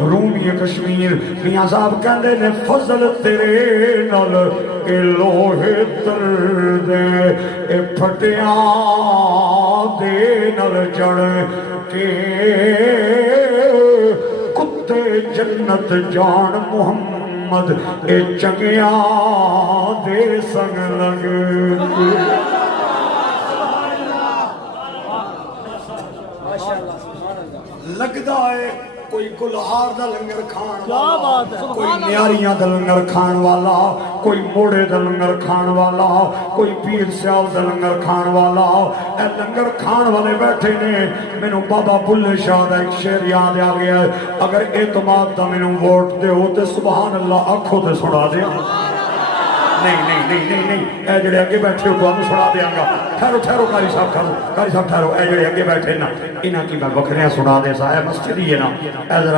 رومی کشمیر میاں صاحب کہندے نے فضل تیرے نال اے لوہے تر دے اے پھٹیاں دے نال جڑ کے کتے جنت جان محمد اے چنگیاں دے سنگ لگ لگدا ہے کوئی گلہار دا لنگر کھان والا کوئی نیاریاں دا لنگر کھان والا کوئی موڑے دا لنگر کھان والا کوئی پیر سیال دا لنگر کھان والا اے لنگر کھان والے بیٹھے نے مینوں بابا بلے شاہ دا ایک شعر یاد آ گیا ہے اگر اعتماد دا مینوں ووٹ دے ہو تے سبحان اللہ آنکھوں تے سنا دیا نہیں اے جڑے اگے بیٹھے ہو تمہیں سنا دیاں گا ٹھہرو قاری صاحب ٹھہرو اے جڑے اگے بیٹھے نا انہاں کی میں بکریاں سنا دے سا اے مسجد ہی ہے نا اے ذرا